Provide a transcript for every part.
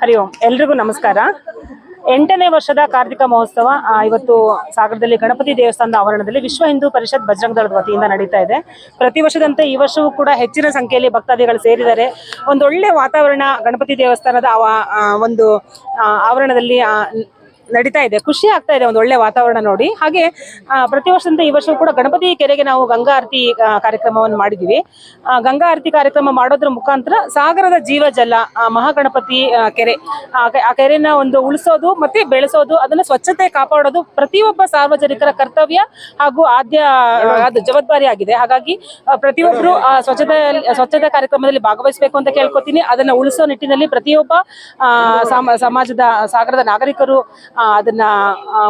ಹರಿ ಓಂ. ಎಲ್ರಿಗೂ ನಮಸ್ಕಾರ. ಎಂಟನೇ ವರ್ಷದ ಕಾರ್ತಿಕ ಮಹೋತ್ಸವ ಇವತ್ತು ಸಾಗರದಲ್ಲಿ ಗಣಪತಿ ದೇವಸ್ಥಾನದ ಆವರಣದಲ್ಲಿ ವಿಶ್ವ ಹಿಂದೂ ಪರಿಷತ್ ಬಜರಂಗ ದಳದ ವತಿಯಿಂದ ನಡೀತಾ ಇದೆ. ಪ್ರತಿ ವರ್ಷದಂತೆ ಈ ವರ್ಷವೂ ಕೂಡ ಹೆಚ್ಚಿನ ಸಂಖ್ಯೆಯಲ್ಲಿ ಭಕ್ತಾದಿಗಳು ಸೇರಿದ್ದಾರೆ. ಒಂದೊಳ್ಳೆ ವಾತಾವರಣ ಗಣಪತಿ ದೇವಸ್ಥಾನದ ಒಂದು ಆವರಣದಲ್ಲಿ ನಡೀತಾ ಇದೆ. ಖುಷಿ ಆಗ್ತಾ ಇದೆ ಒಂದು ಒಳ್ಳೆ ವಾತಾವರಣ ನೋಡಿ. ಹಾಗೆ ಪ್ರತಿ ವರ್ಷದಿಂದ ಈ ವರ್ಷವೂ ಕೂಡ ಗಣಪತಿ ಕೆರೆಗೆ ನಾವು ಗಂಗಾ ಆರತಿ ಕಾರ್ಯಕ್ರಮವನ್ನು ಮಾಡಿದ್ದೀವಿ. ಗಂಗಾ ಆರತಿ ಕಾರ್ಯಕ್ರಮ ಮಾಡೋದ್ರ ಮುಖಾಂತರ ಸಾಗರದ ಜೀವ ಜಲ ಆ, ಮಹಾಗಣಪತಿ ಕೆರೆ ಆ ಕೆರೆನ ಒಂದು ಉಳಿಸೋದು ಮತ್ತೆ ಬೆಳೆಸೋದು ಅದನ್ನ ಸ್ವಚ್ಛತೆ ಕಾಪಾಡೋದು ಪ್ರತಿಯೊಬ್ಬ ಸಾರ್ವಜನಿಕರ ಕರ್ತವ್ಯ ಹಾಗೂ ಆದ್ಯ ಅದು ಜವಾಬ್ದಾರಿ ಆಗಿದೆ. ಹಾಗಾಗಿ ಪ್ರತಿಯೊಬ್ಬರು ಸ್ವಚ್ಛತೆ ಸ್ವಚ್ಛತಾ ಕಾರ್ಯಕ್ರಮದಲ್ಲಿ ಭಾಗವಹಿಸಬೇಕು ಅಂತ ಕೇಳ್ಕೊತೀನಿ. ಅದನ್ನ ಉಳಿಸೋ ನಿಟ್ಟಿನಲ್ಲಿ ಪ್ರತಿಯೊಬ್ಬ ಸಮಾಜದ ಸಾಗರದ ನಾಗರಿಕರು ಅದನ್ನ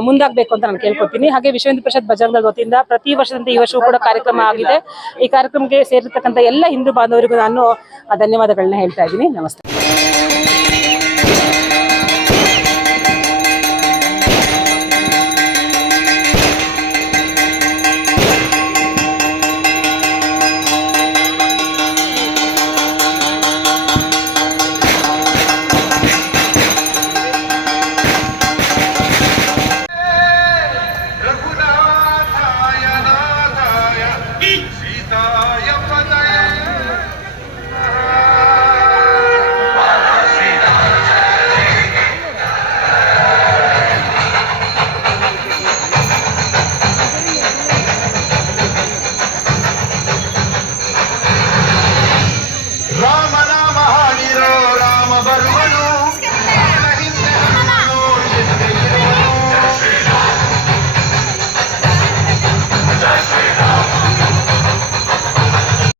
ಮುಂದಾಗಬೇಕು ಅಂತ ನಾನು ಕೇಳ್ಕೊತೀನಿ. ಹಾಗೆ ವಿಶ್ವೇಂದ್ರ ಪ್ರಸಾದ್ ಬಜರಂಗದ ವತಿಯಿಂದ ಪ್ರತಿ ವರ್ಷದಂತೆ ಈ ವರ್ಷವೂ ಕೂಡ ಕಾರ್ಯಕ್ರಮ ಆಗಿದೆ. ಈ ಕಾರ್ಯಕ್ರಮಕ್ಕೆ ಸೇರಿರ್ತಕ್ಕಂಥ ಎಲ್ಲ ಹಿಂದೂ ಬಾಂಧವರಿಗೂ ನಾನು ಧನ್ಯವಾದಗಳನ್ನ ಹೇಳ್ತಾ ಇದ್ದೀನಿ. ನಮಸ್ತೆ.